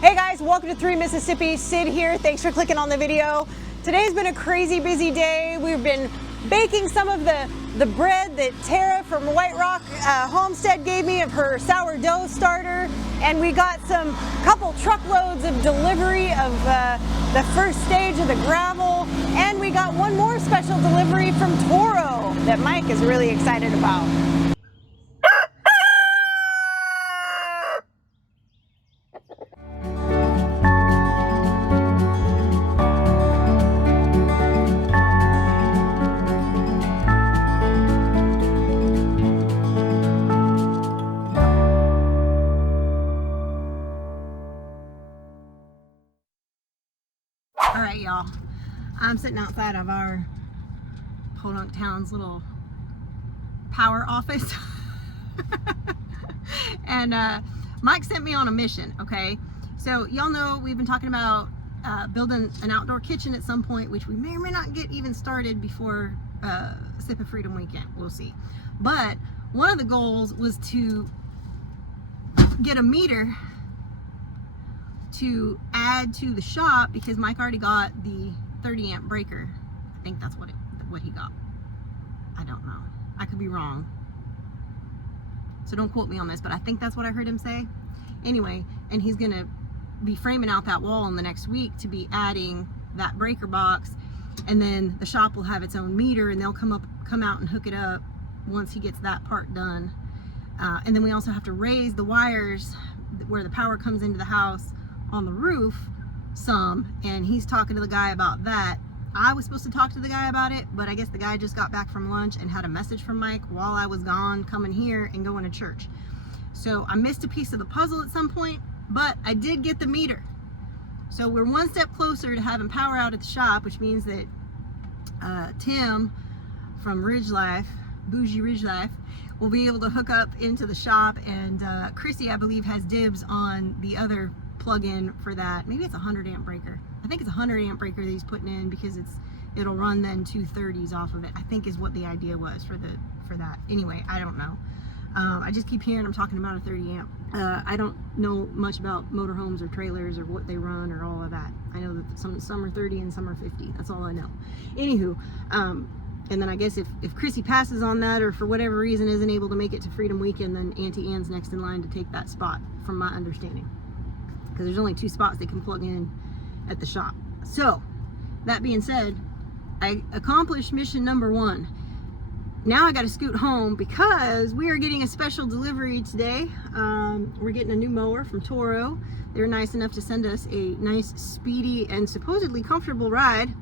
Hey guys, welcome to 3 Mississippi. Sid here. Thanks for clicking on the video. Today's been a crazy busy day. We've been baking some of the bread that Tara from White Rock Homestead gave me of her sourdough starter, and we got some couple truckloads of delivery of the first stage of the gravel, and we got one more special delivery from Toro that Mike is really excited about. All right, y'all, I'm sitting outside of our Podunk Town's little power office and Mike sent me on a mission. Okay, so y'all know we've been talking about building an outdoor kitchen at some point, which we may or may not get even started before Sip of Freedom weekend. We'll see. But one of the goals was to get a meter to add to the shop, because Mike already got the 30 amp breaker. I think that's what he got. I don't know. I could be wrong. So don't quote me on this, but I think that's what I heard him say. Anyway, and he's gonna be framing out that wall in the next week to be adding that breaker box, and then the shop will have its own meter, and they'll come out and hook it up once he gets that part done. And then we also have to raise the wires where the power comes into the house on the roof some, and he's talking to the guy about that. I was supposed to talk to the guy about it, but I guess the guy just got back from lunch and had a message from Mike while I was gone, coming here and going to church. So I missed a piece of the puzzle at some point, but I did get the meter. So we're one step closer to having power out at the shop, which means that Tim from Ridge Life, Bougie Ridge Life, will be able to hook up into the shop, and Chrissy, I believe, has dibs on the other plug-in for that. Maybe it's a 100 amp breaker. I think it's a 100 amp breaker that he's putting in, because it'll run then 230s off of it, I think is what the idea was for that. Anyway, I don't know. I just keep hearing I'm talking about a 30 amp. I don't know much about motorhomes or trailers or what they run or all of that. I know that some are 30 and some are 50. That's all I know. Anywho, and then I guess if Chrissy passes on that, or for whatever reason isn't able to make it to Freedom Weekend, then Auntie Ann's next in line to take that spot, from my understanding. Because there's only 2 spots they can plug in at the shop. So, that being said, I accomplished mission number 1. Now I got to scoot home, because we are getting a special delivery today. We're getting a new mower from Toro. They were nice enough to send us a nice, speedy, and supposedly comfortable ride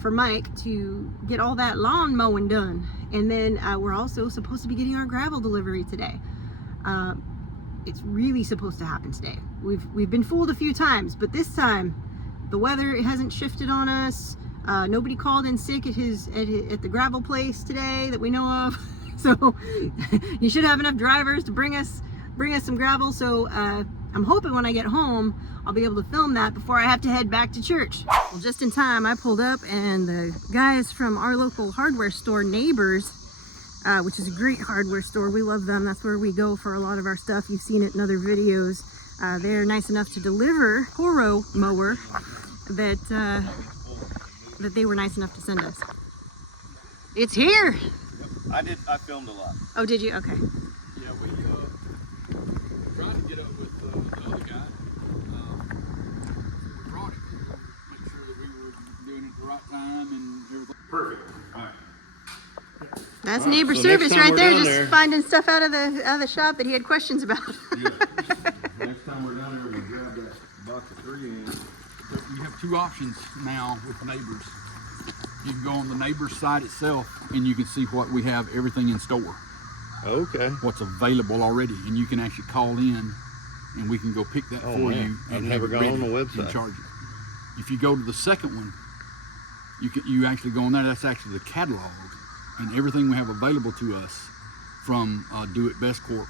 for Mike to get all that lawn mowing done. And then we're also supposed to be getting our gravel delivery today. It's really supposed to happen today. We've been fooled a few times, but this time the weather hasn't shifted on us. Nobody called in sick at the gravel place today that we know of. So you should have enough drivers to bring us some gravel. So I'm hoping when I get home I'll be able to film that before I have to head back to church. Well, just in time, I pulled up, and the guys from our local hardware store, Neighbors, which is a great hardware store. We love them. That's where we go for a lot of our stuff. You've seen it in other videos. They're nice enough to deliver Toro Mower that they were nice enough to send us. It's here. Yep. I filmed a lot. Oh, did you? Okay. Yeah, we tried to get up with the other guy. We brought it. Make sure that we were doing it at the right time and everything. Perfect. All right. That's neighbor service right there, just finding stuff out of the shop that he had questions about. Yeah. Next time we're down there, we'll grab that box of 3 in. But we have 2 options now with Neighbors. You can go on the Neighbors site itself, and you can see what we have, everything in store. Okay. What's available already, and you can actually call in, and we can go pick that for you. I've never gone on the website. And charge it. If you go to the second one, you actually go on there. That's actually the catalog, and everything we have available to us from Do It Best Corp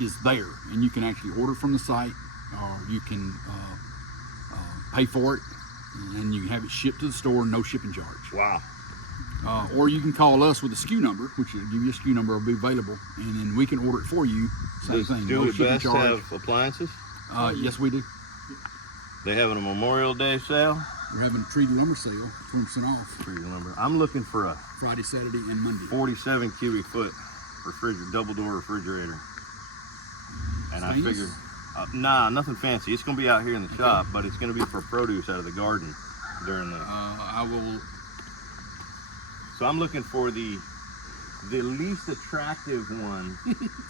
is there, and you can actually order from the site, or you can pay for it, and you can have it shipped to the store, no shipping charge. Wow. Or you can call us with a SKU number, which will give you a SKU number, will be available, and then we can order it for you. Same thing. Do No It shipping Best charge. have appliances? Yes, we do. They having a Memorial Day sale? We're having a treated lumber sale, 20% off. Treated lumber. I'm looking for a Friday, Saturday, and Monday. 47 cubic foot double door refrigerator. And I Stainless? figured, nah, nothing fancy. It's gonna be out here in the shop, but it's gonna be for produce out of the garden during the. I will. So I'm looking for the least attractive one.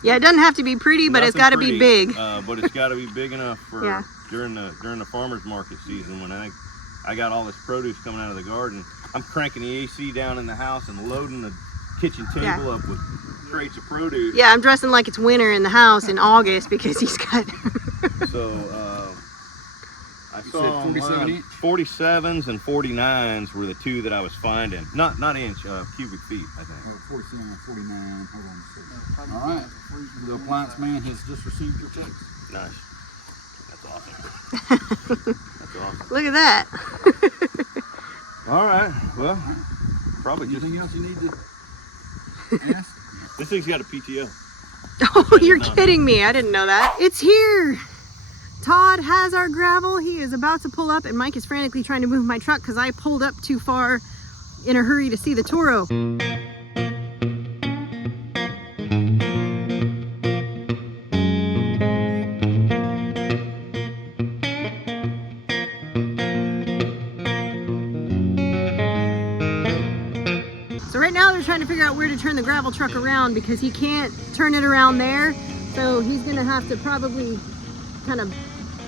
Yeah, it doesn't have to be pretty, but it's got to be big. But it's got to be big enough for Yeah. during the farmers market season when I got all this produce coming out of the garden. I'm cranking the AC down in the house and loading the kitchen table up with crates of produce. Yeah, I'm dressing like it's winter in the house in August because he's got. So I You saw said 47 inch? 47s and 49s were the two that I was finding. Not inch, cubic feet, I think. 47 and 49. Hold on a second. All right. The appliance man has just received your checks. Nice. That's awesome. That's awesome. Look at that. All right. Well, probably just. Anything else you need to ask? This thing's got a PTO. Oh, you're kidding me. I didn't know that. It's here. Todd has our gravel. He is about to pull up, and Mike is frantically trying to move my truck because I pulled up too far in a hurry to see the Toro. So right now they're trying to figure out where to turn the gravel truck around because he can't turn it around there. So he's gonna have to probably kind of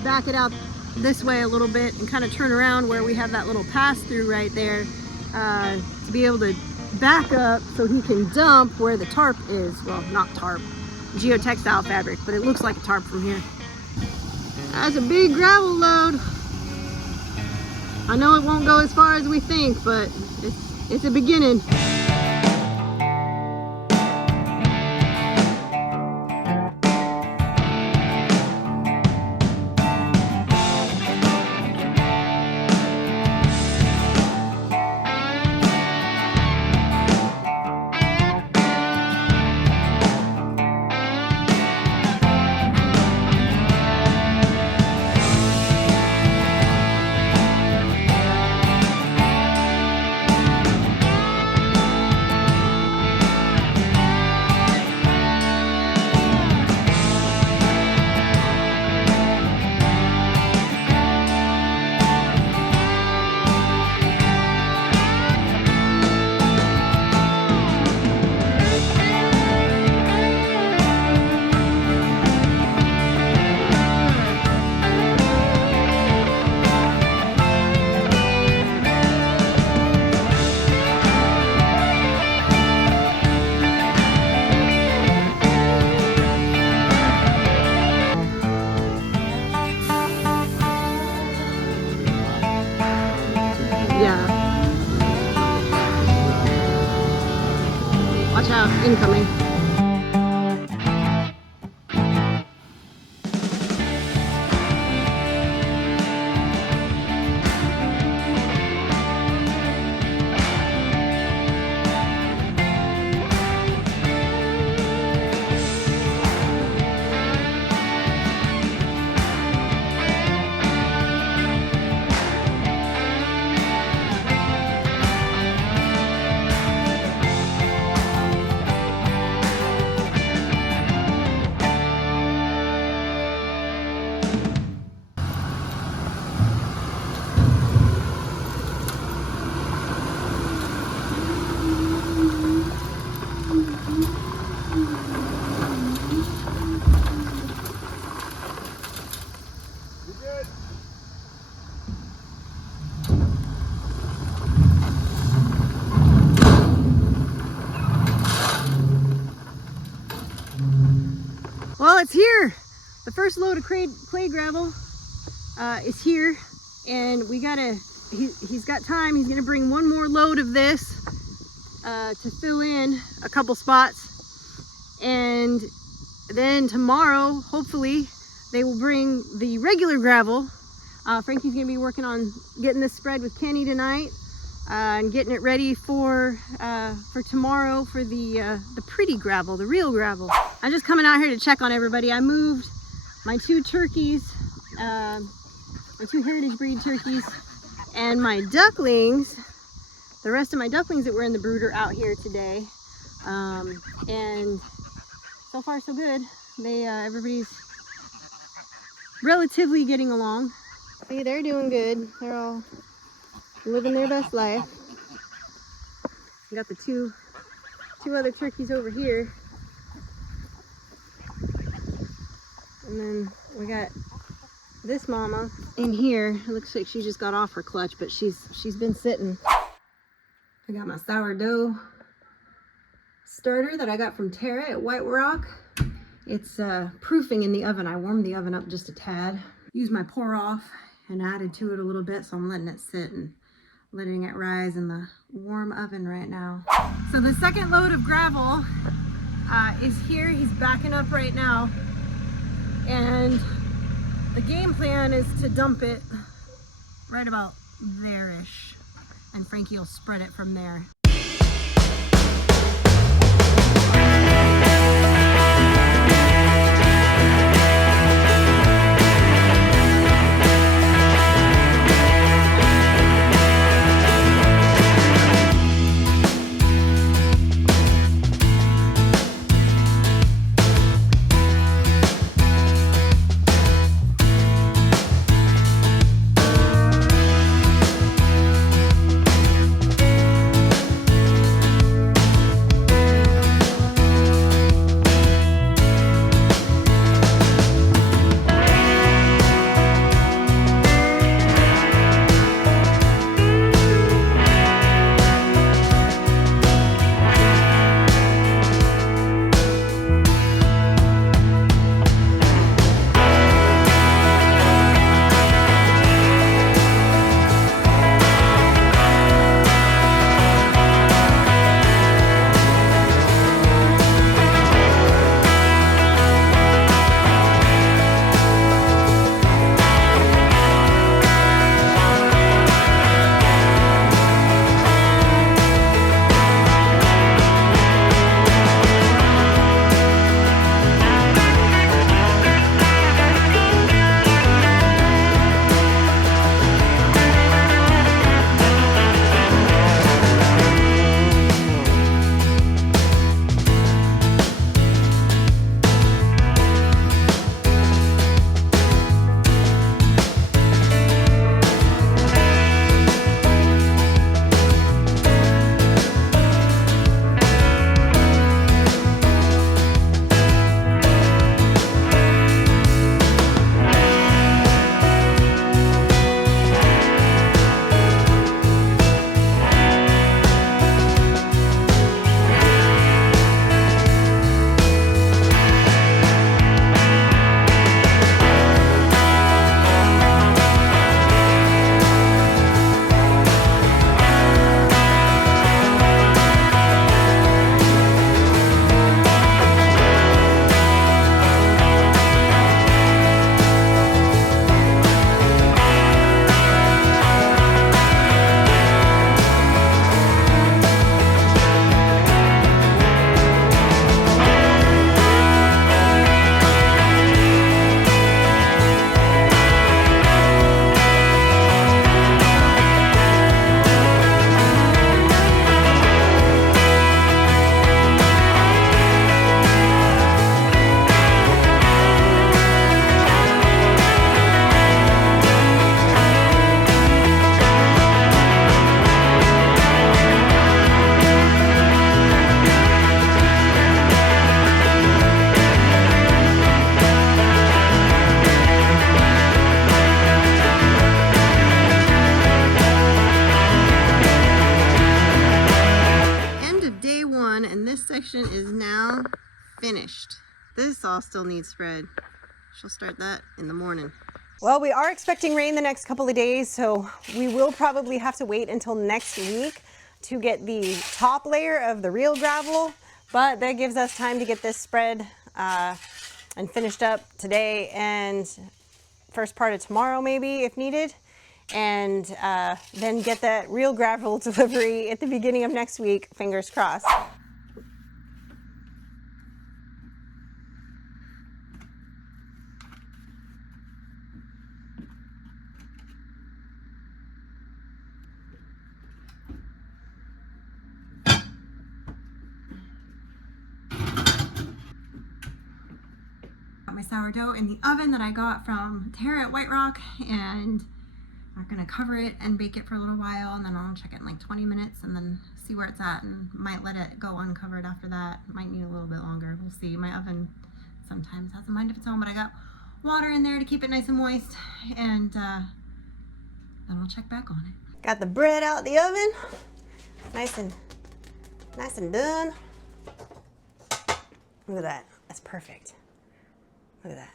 back it out this way a little bit and kind of turn around where we have that little pass through right there to be able to back up so he can dump where the tarp is. Well, not tarp, geotextile fabric, but it looks like a tarp from here. That's a big gravel load. I know it won't go as far as we think, but it's a beginning. Yeah. Watch out, incoming. Well, it's here. The first load of clay gravel is here, and we gotta. He's got time. He's gonna bring one more load of this to fill in a couple spots, and then tomorrow, hopefully, they will bring the regular gravel. Frankie's gonna be working on getting this spread with Kenny tonight and getting it ready for tomorrow for the pretty gravel, the real gravel. I'm just coming out here to check on everybody. I moved my two turkeys my 2 heritage breed turkeys, and my ducklings. The rest of my ducklings that were in the brooder out here today. And so far so good. Everybody's relatively getting along. See, they're doing good. They're all living their best life. We got the two other turkeys over here. And then we got this mama in here. It looks like she just got off her clutch, but she's been sitting. I got my sourdough starter that I got from Tara at White Rock. It's proofing in the oven. I warmed the oven up just a tad. Used my pour off and added to it a little bit, so I'm letting it sit and letting it rise in the warm oven right now. So the second load of gravel is here. He's backing up right now. And the game plan is to dump it right about there-ish. And Frankie will spread it from there. section is now finished. This all still needs spread. She'll start that in the morning. Well, we are expecting rain the next couple of days, so we will probably have to wait until next week to get the top layer of the real gravel, but that gives us time to get this spread and finished up today and first part of tomorrow maybe if needed, and then get that real gravel delivery at the beginning of next week, fingers crossed. sourdough in the oven that I got from Tara at White Rock, and I'm gonna cover it and bake it for a little while, and then I'll check it in like 20 minutes and then see where it's at, and might let it go uncovered after that. Might need a little bit longer. We'll see. My oven sometimes has a mind of its own, but I got water in there to keep it nice and moist, and then I'll check back on it. Got the bread out the oven, nice and done. Look at that. That's perfect. Look at that.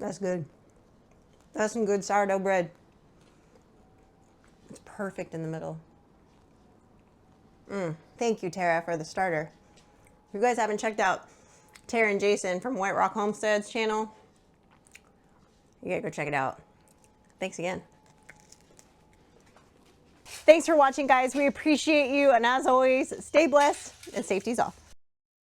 That's good. That's some good sourdough bread. It's perfect in the middle. Thank you, Tara, for the starter. If you guys haven't checked out Tara and Jason from White Rock Homestead's channel, you gotta go check it out. Thanks again. Thanks for watching, guys. We appreciate you. And as always, stay blessed and safety's off.